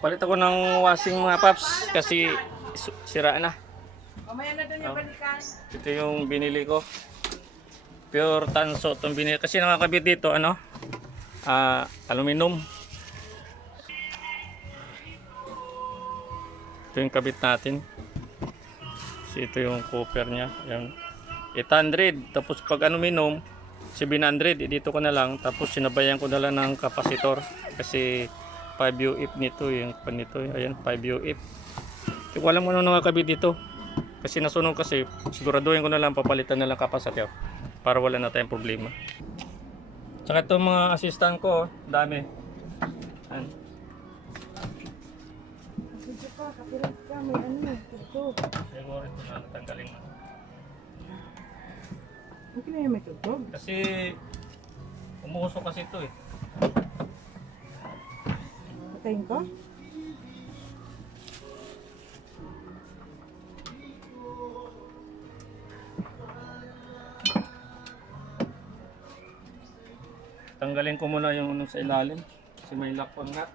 Palit ako ng washing mga paps kasi sira na. Mamaya na doon yung balikan. Ito yung binili ko. Pure tanso itong binili. Kasi nakakabit dito, ano? Aluminum. Ito yung kabit natin. Kasi ito yung copper niya. Ayan. 800. Tapos pag aluminum, 700. Dito ko na lang. Tapos sinabayan ko na lang ng kapasitor. Kasi 5 UF nito. Yung panito. Ayan, 5 UF. Hindi ko alam ano nakakabit dito. Kasi nasunog kasi. Siguraduhin ko na lang. Papalitan na lang kapasitor. Para wala na tayong problema. Tsaka itong mga assistant ko. Dami. Ayan. Sige pa, kapilit ka. May ano, tugtog. Siguro ito na natanggalin mo. Okay na yung may tugtog. Kasi umuusok kasi ito eh. Patayin ko? Tanggalin ko muna yung ano sa ilalim. Kasi may lock on nga.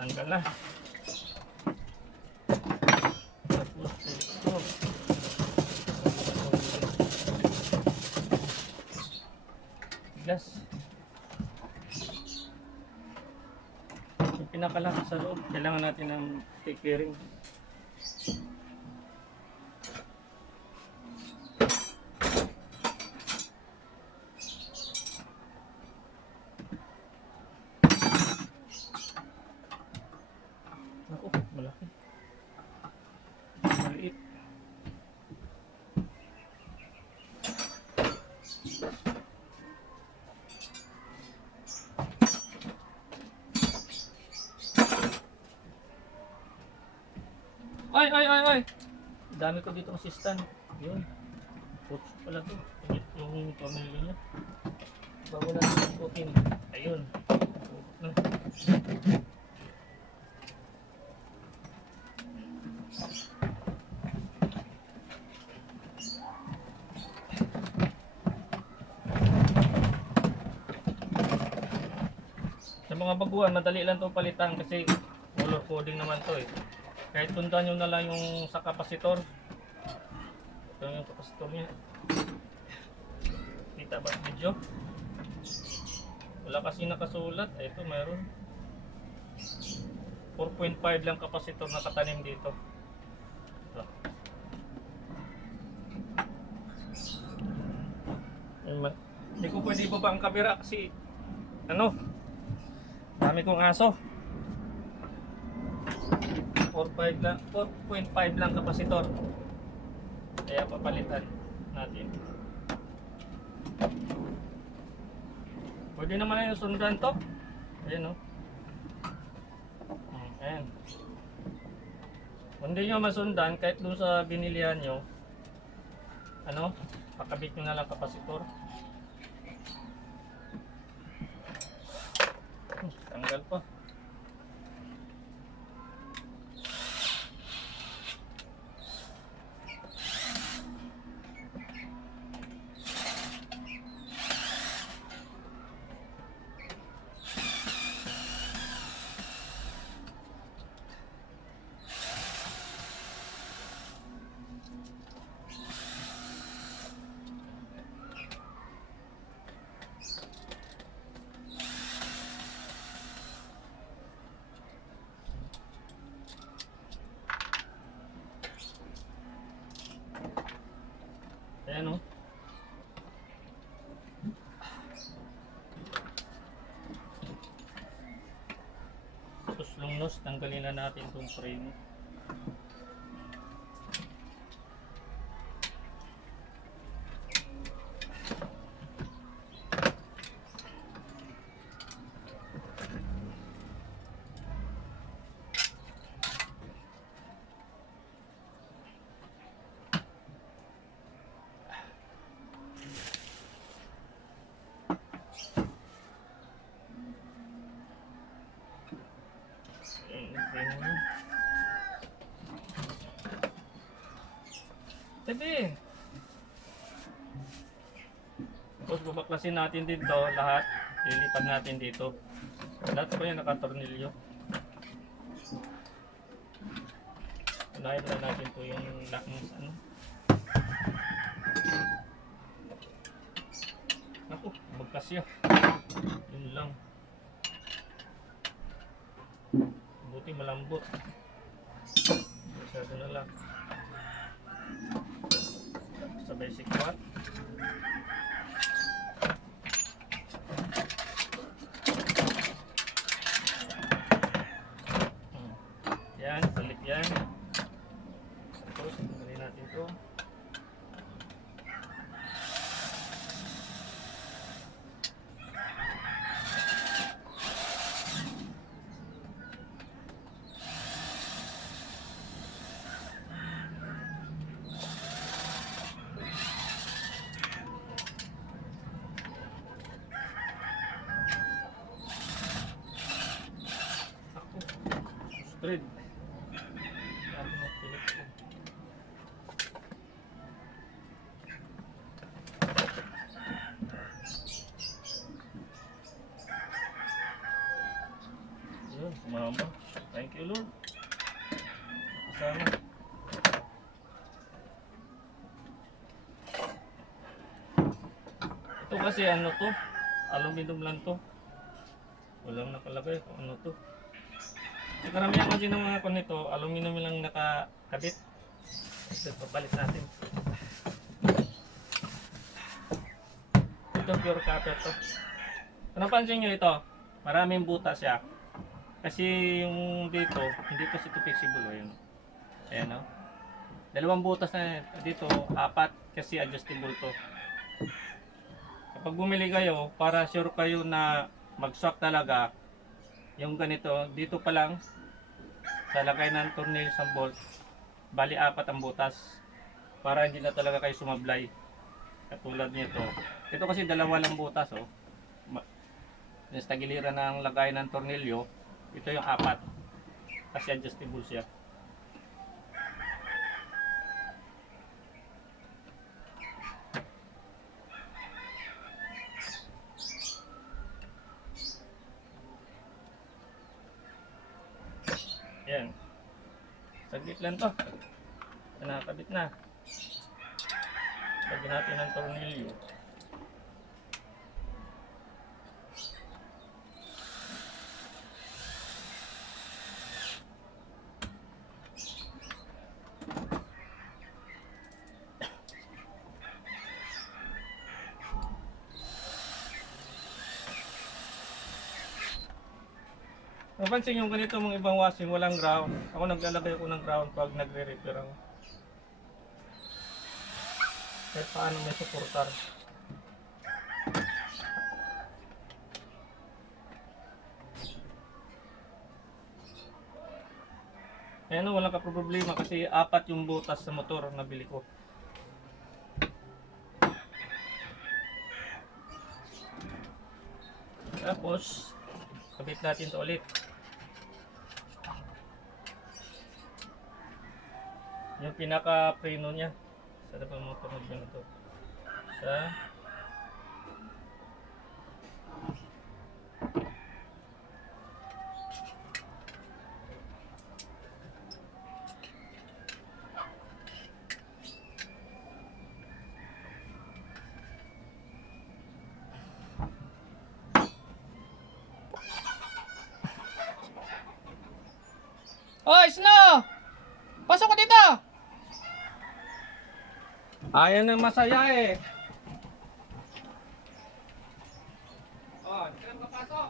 Tanggal na. Tapos ito. Gas. Yung pinakalas sa loob, kailangan natin ng take-caring. Ako, malaki. Maliit. Ay! Dami ko dito assistant. Yun. Putso pala to. Pagit yung pamilya niya. Bago natin ikutin. Ayun. Na. Sa mga baguhan, madali lang itong palitan kasi color coding naman to eh. Kahit tundan nyo na lang yung sa kapasitor. Ito yung kapasitor niya. Kita ba ang video? Wala kasi nakasulat. Ito mayroon. 4.5 lang kapasitor na katanim dito. Ito. Hindi ko pwede ibaba ang kamera kasi ano, dami kong aso. 4.5 lang, 4.5 lang kapasitor. Kaya papalitan natin. Pwede naman yung sundan to. Ayan o. Ayan. Kung hindi nyo masundan, kahit dun sa binilihan nyo, ano, pakabit nyo na lang kapasitor. Tanggal pa. Ayan o. Tapos lungnos, tanggalin na natin itong frame. preno niya. Tabi. Tapos babaklasin natin dito lahat. Lilipat natin dito. Lahat pa yan nakatornilyo. Unahin na natin to yung lock ng ano. Naku, magkasya. Yun lang. Buti malambot. Masyado na lang. Sa basic part. Yan, balik yan. Tapos, tanggalin natin ito. Thread. Ano na pilit ko. Yun, sumama. Thank you, Lord. Kasama. Ito kasi ano to? Aluminum lang to. Walang nakalagay kung ano to. Yung karamihan kasi ng mga nito, aluminum lang nakakabit. Ito, papalit natin. Ito, pure copper to. Kung napansin nyo ito, maraming butas siya. Kasi yung dito, hindi pa ito flexible. Yun. Ayan o. Dalawang butas na dito, 4 kasi adjustable to. Kapag bumili kayo, para sure kayo na mag-shock talaga, yung ganito, dito pa lang sa lagay ng tornilyo sa bolt, bali 4 ang butas para hindi na talaga kayo sumablay. Katulad nito. Ito kasi dalawa lang butas oh. Sa giliran ng lagay ng tornilyo, ito yung 4. Kasi adjustable siya. Yan. Saglit lang to. Nakakabit na. Lagyan natin ng tornilyo. Napansin yung ganito mga ibang washing, walang ground. Ako naglalagay ako ng ground pag nagre-repair ako. Kahit paano may supportar. Ayan o, walang ka-problema kasi 4 yung butas sa motor na bili ko. Tapos, kabit natin ito ulit. Yung pinaka-preno niya. Sa dapat motor na ito. Sa Hoy, Snow! Pasok ko dito! Ayaw nang masaya eh. Oh, hindi ka lang kapasok.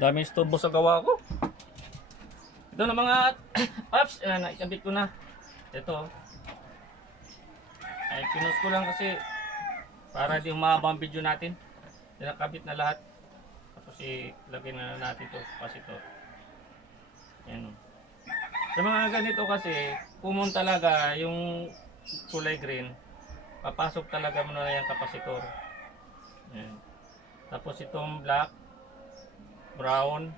Daming istorbo sa gawa ko. Ito na mga apps, naikabit ko na. Ito. Ay, pinus ko lang kasi para di umahaba ang video natin. Nakabit na lahat. Tapos ilagay na natin ito, kapasitor. Ayan o. Sa mga ganito kasi, common talaga yung kulay green, papasok talaga muna na yung kapasitor. Yan. Tapos itong black, brown,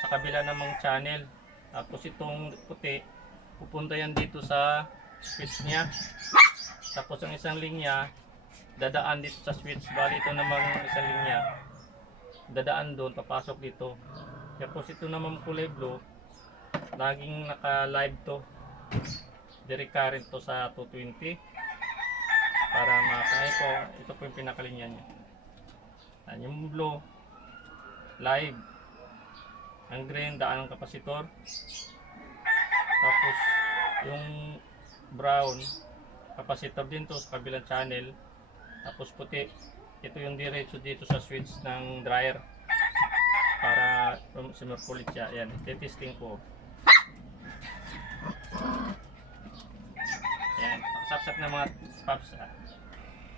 sa kabila namang channel. Tapos itong puti, pupunta yan dito sa switch niya. Tapos ang isang linya, dadaan dito sa switch. Bali ito namang isang linya, dadaan doon, papasok dito. Tapos ito naman kulay blue, laging naka-live to. Direct current to sa 220 para makakaya po. Ito po yung pinakalinya niya. Yan, yung blue live, ang green daan ng kapasitor, tapos yung brown kapasitor din to sa kabilang channel, tapos puti ito yung diretso dito sa switch ng dryer para sumirkulit siya. Yan, testing ko. Yan, pakasapsap ng mga pops.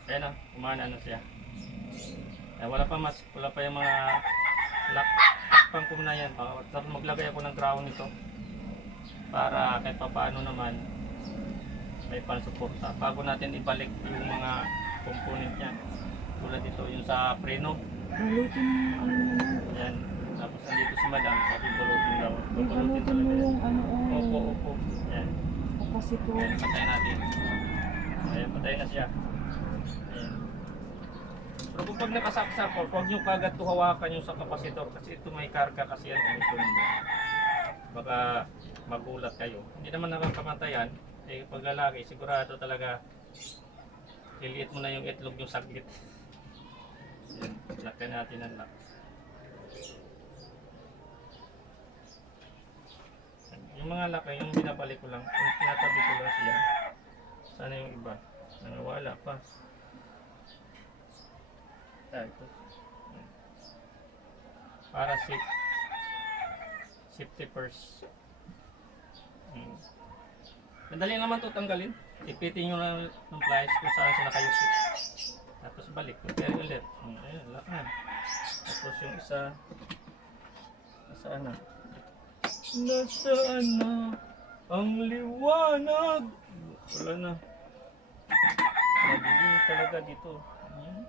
Ayan o, kumana na siya. Ayan, wala pa yung mga lock pang kumuna yan. Tapos maglagay ako ng ground nito para kahit pa paano naman may pansuporta bago natin ibalik yung mga component niya. Tulad dito yung sa preno. Balutin mo ano naman. Ayan, tapos andito si madam, sabi balutin daw. Yung balutin mo yung ano Opo, opo. Ayan. kapasitor. Ayan, patayin natin. Ayan, patayin na siya. Ayan. Pero kung pag nakasaksak po, huwag nyo kagad to hawakan yung sa kapasitor kasi ito may karga kasi yan. Baka magulat kayo. Hindi naman nakakamatay yan. Eh, pag lalaki, sigurado talaga iliit mo na yung itlog yung saglit. Ayan, lakyan natin ang lock. Yung mga laki, yung binabalik ko lang, yung tinatabi ko lang siya. Sana yung iba? Wala pa. Ito. Para safety first. Madali naman ito tanggalin. Ipitin nyo lang ng pliers kung saan siya nakayusik. Tapos balik. Pero ulit. Ayan, lakan. Tapos yung isa, nasaan na? Nasaan na ang liwanag? Wala na. Madilim talaga dito. Ayan.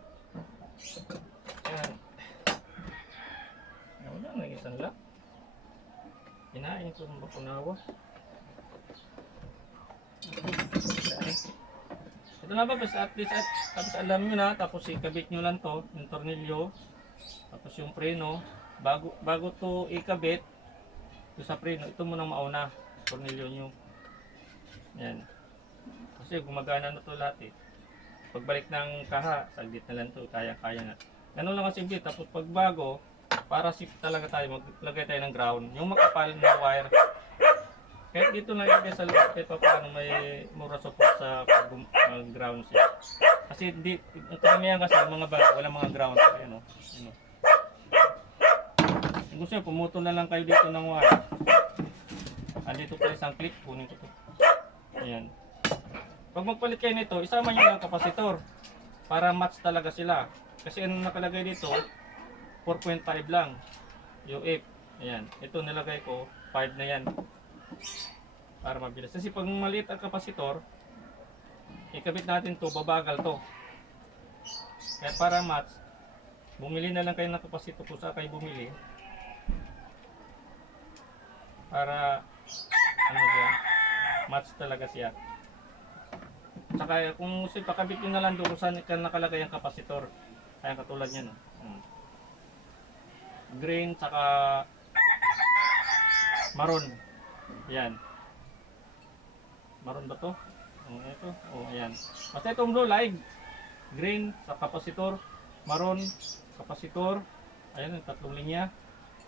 Ayan. Wala na isang lock. Kinain ko ng bakunawa. Ito na ba, basta at least tapos alam nyo na, tapos ikabit nyo lang to, yung tornilyo, tapos yung preno, bago to ikabit, ito sa preno, ito muna mauna, tornilyo nyo. Yan. Kasi gumagana na to lahat eh. Pagbalik ng kaha, saglit na lang to, kaya-kaya na. Ganun lang kasi bit, tapos pag bago, para safe talaga tayo, maglagay tayo ng ground, yung makapal na wire. Kahit dito na ilagay sa loob, kahit pa paano may mura support sa ground siya. Kasi ang karamihan kasi mga bag, walang mga ground. Ayan o. Kung gusto nyo, pumuto na lang kayo dito ng wire. Andito pa isang clip, kunin ko to. Ayan. Pag magpalit kayo nito, isama nyo ng kapasitor para match talaga sila. Kasi ano nakalagay dito, 4.5 lang. UF. Ayan. Ito nilagay ko, 5 na yan. Para mabilis. Kasi pag maliit ang kapasitor, ikabit natin to, babagal to. Kaya para match, bumili na lang kayo ng kapasitor kung saan kayo bumili. Para ano siya, match talaga siya. Saka kung pakabit nyo na lang doon kung saan nakalagay ang kapasitor. Kaya katulad yan. Green saka maroon. Yan. Maroon ba to? Ito. Ayan. Basta itong blue live. Green sa kapasitor. Maroon kapasitor. Ayan, yung tatlong linya.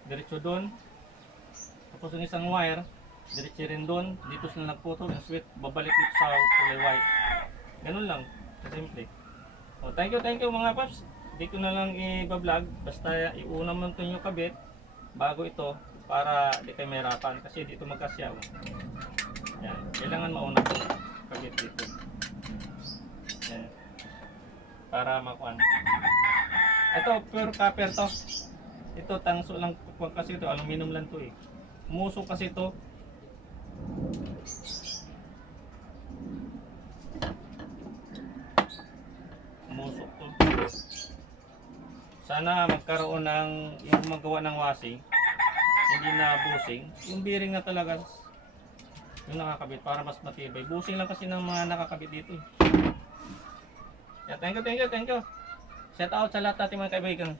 Diretso doon. Tapos yung isang wire. Diretso rin doon. Dito sila nagputol. Yung switch. Babalik ito sa kulay white. Ganun lang. Simple. Thank you mga paps. Dito na lang i-vlog. Basta iuna mo ito yung kabit. Bago ito. Para di kayo mahirapan kasi dito magkasya. Yan, kailangan mauna ko kabit dito. Yan. Para makuan. Ito pure copper to. Ito tangso lang kasi ito, aluminum lang to eh. Musok kasi ito. Sana magkaroon ng yung magawa ng washing, hindi na busing. Yung bearing na talaga yung nakakabit para mas matibay. Busing lang kasi ng mga nakakabit dito. Yeah, thank you. Shout out sa lahat natin mga kaibigan.